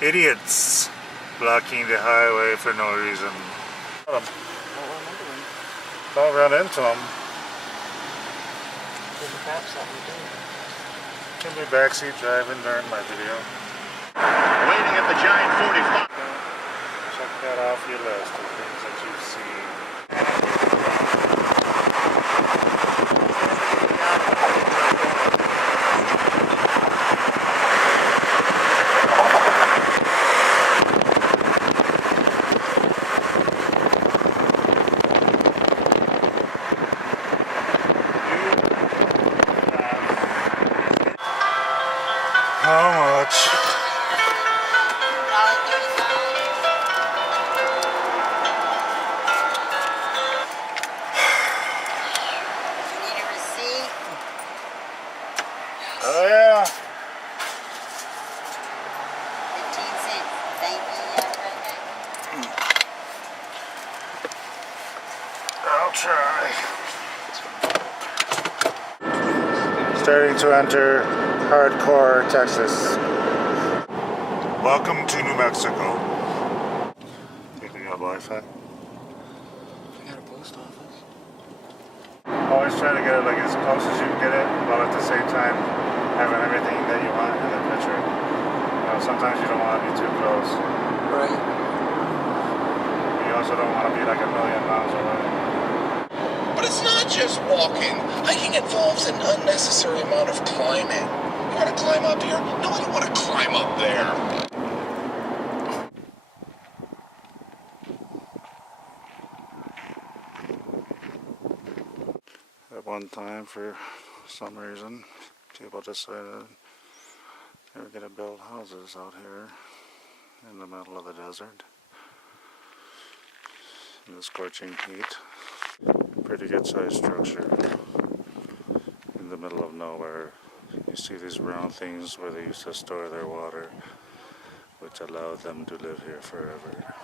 Idiots blocking the highway for no reason. Don't run into them. There's a cop something to do. Can be backseat driving during my video. Waiting at the giant 45. Check that off your list of things that you've seen. How much? Need a receipt? Oh yeah. 15 cents. Thank you. Right back. I'll try. Starting to enter hardcore Texas. Welcome to New Mexico. Think you got Wi-Fi? I got a post office. Always try to get it like as close as you can get it, while at the same time having everything that you want in the picture. You know, sometimes you don't want to be too close. Right. You also don't want to be like a million miles away. But it's not just walking. Hiking involves an unnecessary amount of climbing. You want to climb up here? No, I don't want to climb up there. At one time, for some reason, people decided they were going to build houses out here in the middle of the desert in the scorching heat. Pretty good sized structure in the middle of nowhere. You see these round things where they used to store their water, which allowed them to live here forever.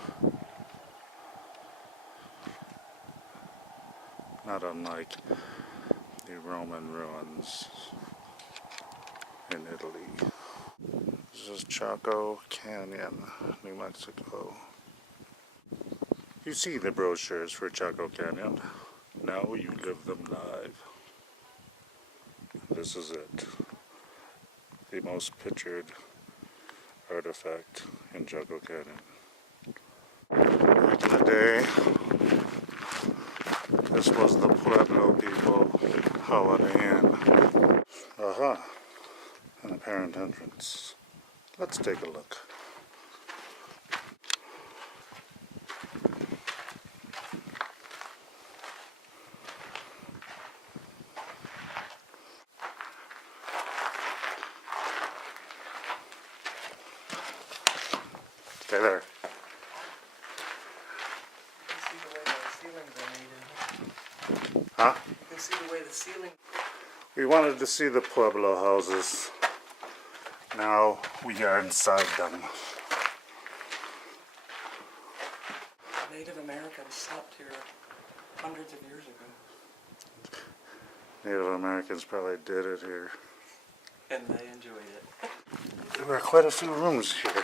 Not unlike the Roman ruins in Italy. This is Chaco Canyon, New Mexico. You see the brochures for Chaco Canyon. Now you live them live. This is it. The most pictured artifact in Chaco Canyon. Back in the day, this was the Pueblo people holiday inn. Aha, an apparent entrance. Let's take a look. Stay there. You can see the way the ceilings are made. Huh? You can see the way the ceiling. We wanted to see the Pueblo houses. Now we are inside them. Native Americans slept here hundreds of years ago. Native Americans probably did it here. And they enjoyed it. There were quite a few rooms here.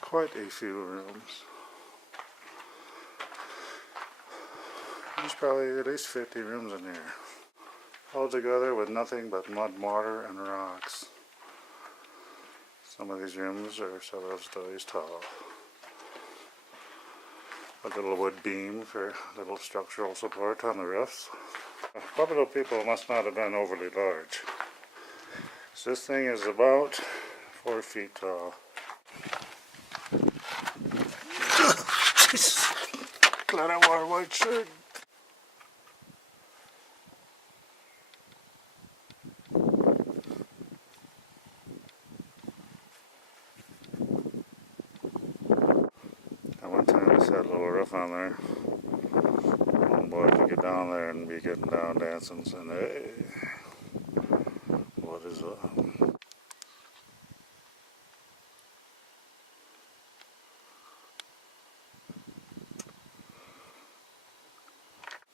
Quite a few rooms. There's probably at least 50 rooms in here. All together with nothing but mud, mortar, and rocks. Some of these rooms are several stories tall. A little wood beam for little structural support on the roofs. Pueblo people must not have been overly large. So this thing is about 4 feet tall. Glad I wore a white shirt. stuff on there. Oh boy, if you get down there and be getting down dancing, and hey, what is up?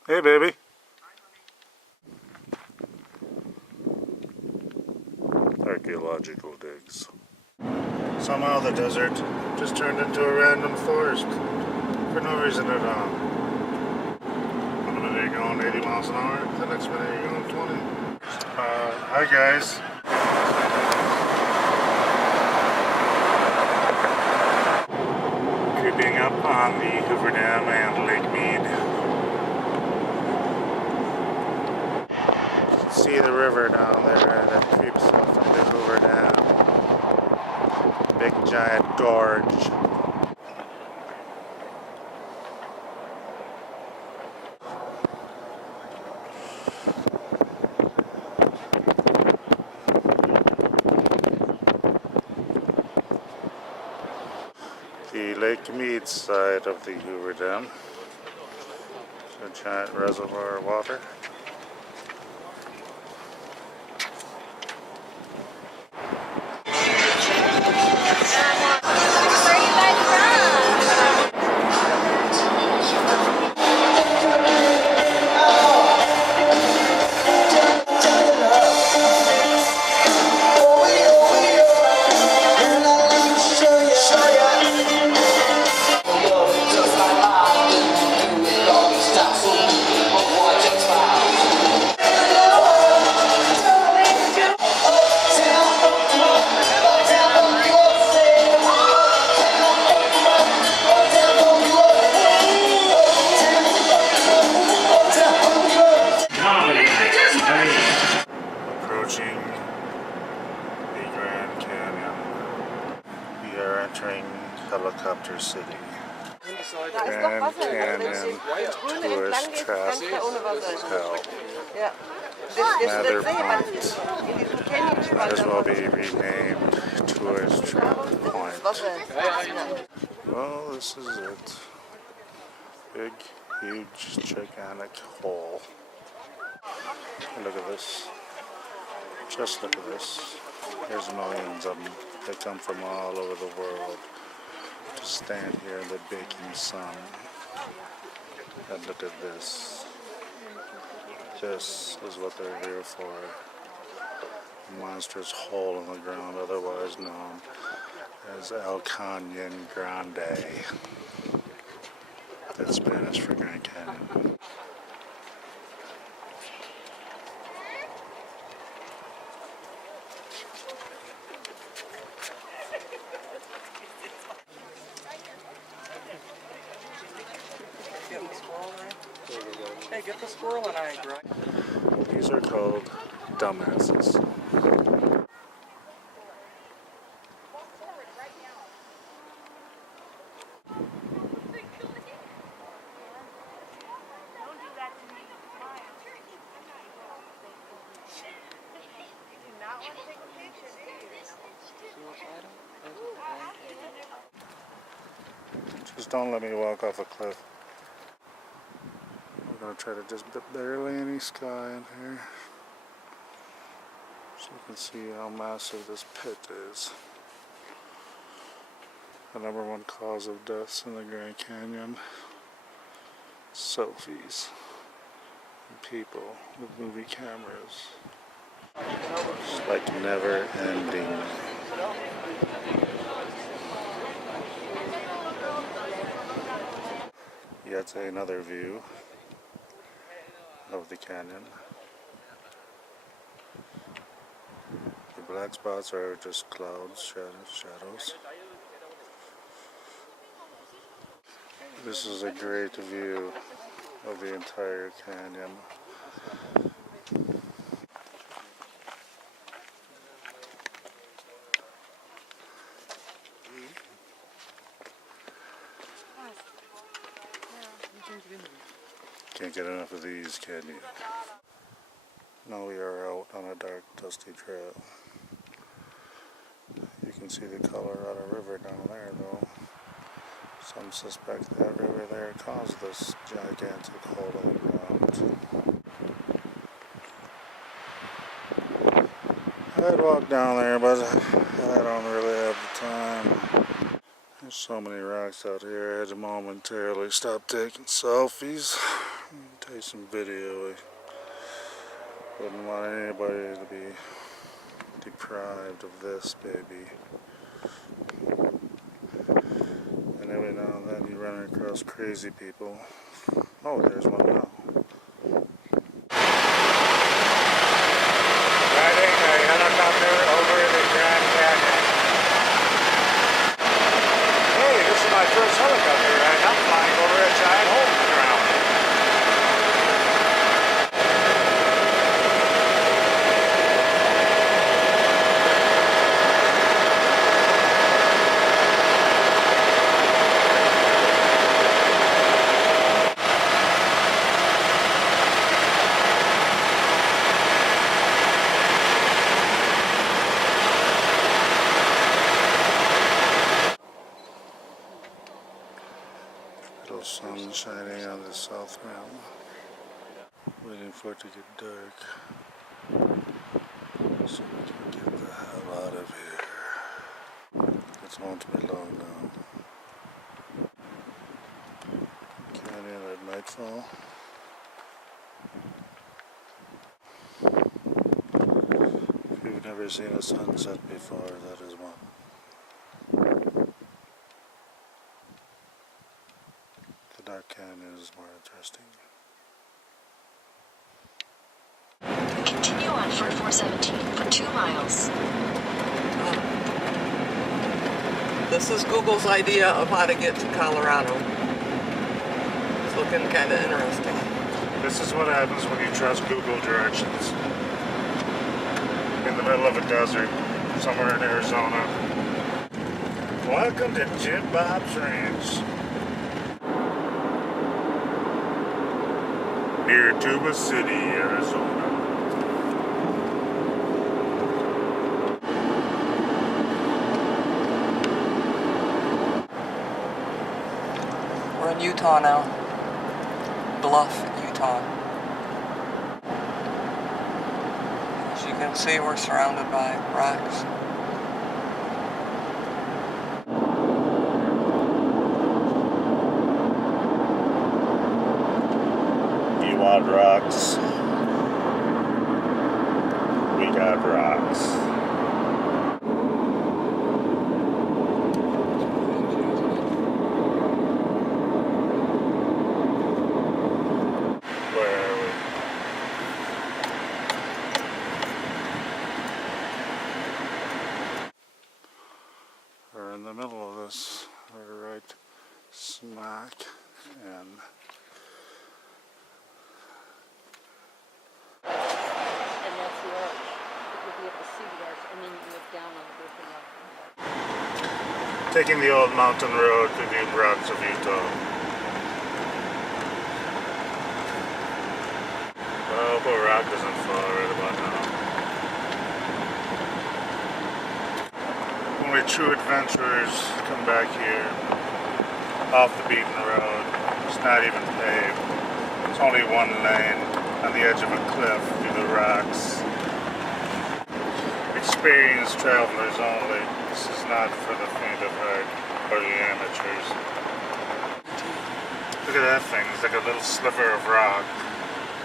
Hey, baby. Archaeological digs. Somehow the desert just turned into a random forest for no reason at all. One minute you're going 80 miles an hour, the next minute you're going 20. Hi guys. Creeping up on the Hoover Dam and Lake Mead. See the river down there that creeps up from the Hoover Dam. Big giant gorge. The Lake Mead side of the Hoover Dam. It's a giant reservoir of water. Approaching the Grand Canyon. We are entering Helicopter City. Grand Canyon Tourist Trap Hotel. Mather Point. Might as well be renamed Tourist Trap Point. Well, this is it. Big, huge, gigantic hole. Look at this. Just look at this. There's millions of them. They come from all over the world to stand here in the baking sun. And look at this. This is what they're here for. A monstrous hole in the ground, otherwise known as El Canyon Grande. That's Spanish for Grand Canyon. Hey, get the squirrel and I, right? These are called dumbasses. Just don't let me walk off a cliff. I'm gonna try to just barely any sky in here, so you can see how massive this pit is. The #1 cause of deaths in the Grand Canyon: selfies and people with movie cameras. It's like never ending. Yet another view of the canyon. The black spots are just clouds, shadows. This is a great view of the entire canyon. Can't get enough of these, can you? Now we are out on a dark, dusty trail. You can see the Colorado River down there, though. Some suspect that river there caused this gigantic hole in the ground. I'd walk down there, but I don't really have the time. There's so many rocks out here, I had to momentarily stop taking selfies and take some video. I wouldn't want anybody to be deprived of this, baby. And every now and then you run across crazy people. Oh, there's one now. Riding a helicopter over the Grand Canyon. Hey, this is my first helicopter ride. I'm flying over a giant hole in the ground. Little sun shining on the south rim. Waiting for it to get dark so we can get the hell out of here. It won't be long now. Canyon at nightfall. If you've never seen a sunset before, that is one. The dark canyon is more interesting. Continue on for 417 for 2 miles. This is Google's idea of how to get to Colorado. It's looking kind of interesting. This is what happens when you trust Google directions. In the middle of a desert, somewhere in Arizona. Welcome to Jim Bob's Ranch. Near Tuba City, Arizona. We're in Utah now. Bluff, Utah. As you can see, we're surrounded by rocks. You want rocks? We got rocks. We're in the middle of this. We're right smack in. And that's the arch. You'll be able to see the arch, and then you look down on the broken rock. Taking the old mountain road through the rocks of Utah. I hope a rock doesn't fall right about now. Only true adventurers come back here off the beaten road. It's not even paved. It's only one lane on the edge of a cliff through the rocks. Experienced travelers only. This is not for the faint of heart or the amateurs. Look at that thing. It's like a little sliver of rock,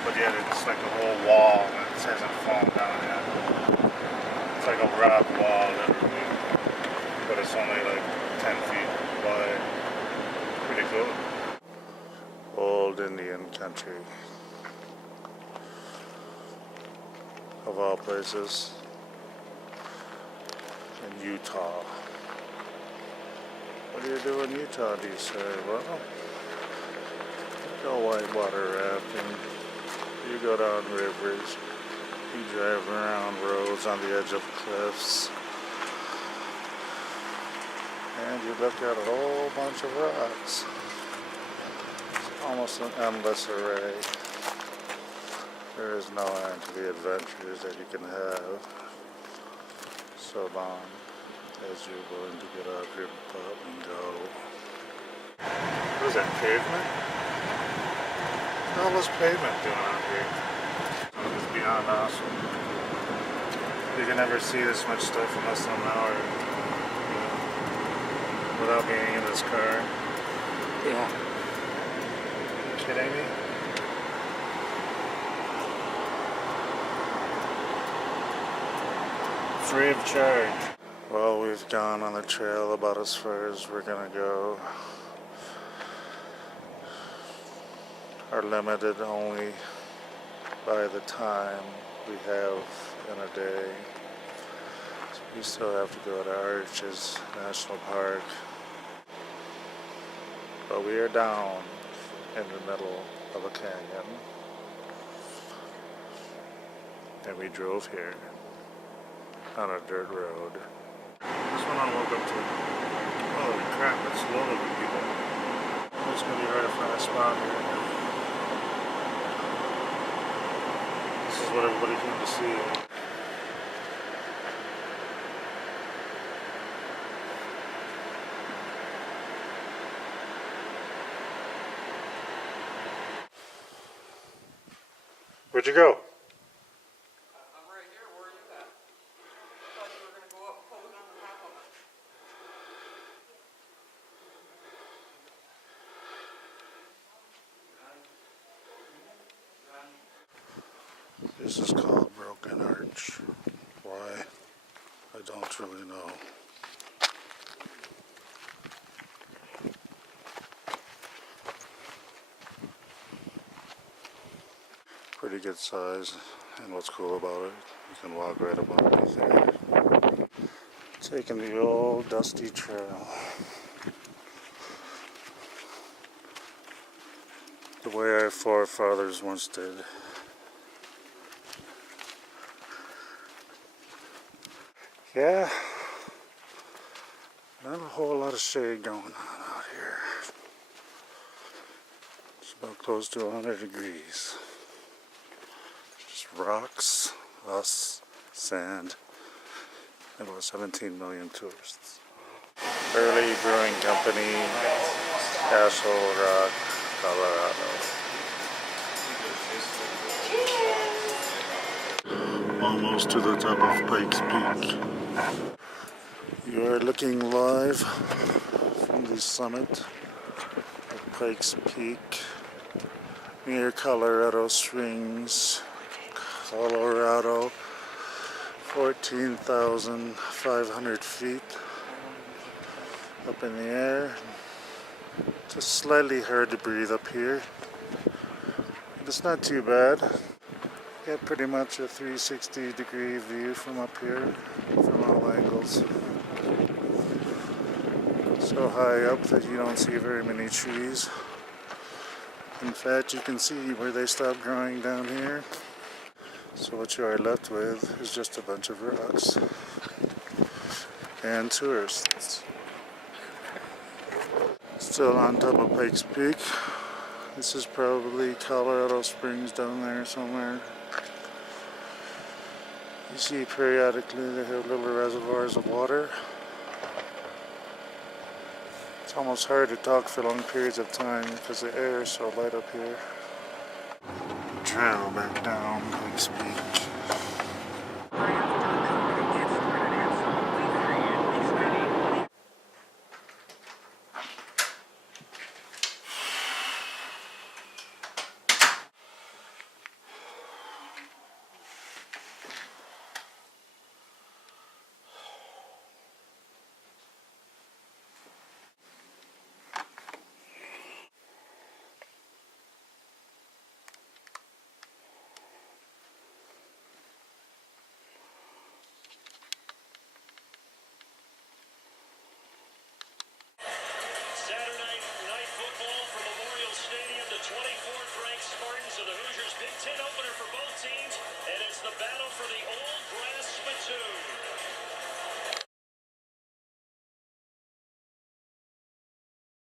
but yet it's like a whole wall and it hasn't fallen down yet. It's like a rock wall, literally, but it's only like 10 feet wide. Pretty cool. Old Indian country. Of all places. In Utah. What do you do in Utah, do you say? Well, you go whitewater rafting. You go down rivers. You drive around roads on the edge of cliffs. And you look at a whole bunch of rocks. It's almost an endless array. There is no end to the adventures that you can have so long as you're willing to get out of your butt and go. What is that, pavement? What all this pavement doing out here? It's beyond awesome. You can never see this much stuff in less than an hour, without being in this car. Yeah. Are you kidding me? Free of charge. Well, we've gone on the trail about as far as we're gonna go. Are limited only by the time we have in a day. So we still have to go to Arches National Park. But we are down in the middle of a canyon. And we drove here on a dirt road. This one I woke up to. Holy crap, it's loaded with people. It's gonna be hard to find a spot here. This is what everybody came to see. Where'd you go? I'm right here. Where are you at? I thought you were going to go up and pose on the top of it. This is called Broken Arch. Why? I don't really know. Pretty good size, and what's cool about it, you can walk right up underneath there. Taking the old dusty trail. The way our forefathers once did. Yeah, not a whole lot of shade going on out here. It's about close to 100 degrees. Just rocks, us, sand, and about 17 million tourists. Early Brewing Company, Castle Rock, Colorado. Almost to the top of Pikes Peak. You are looking live from the summit of Pikes Peak near Colorado Springs, Colorado, 14,500 feet up in the air. Just slightly hard to breathe up here, but it's not too bad. Get pretty much a 360 degree view from up here, from all angles. So high up that you don't see very many trees. In fact, you can see where they stop growing down here. So what you are left with is just a bunch of rocks and tourists. Still on top of Pikes Peak. This is probably Colorado Springs down there somewhere. You see periodically they have little reservoirs of water. It's almost hard to talk for long periods of time because the air is so light up here. Trail back down Pikes Peak.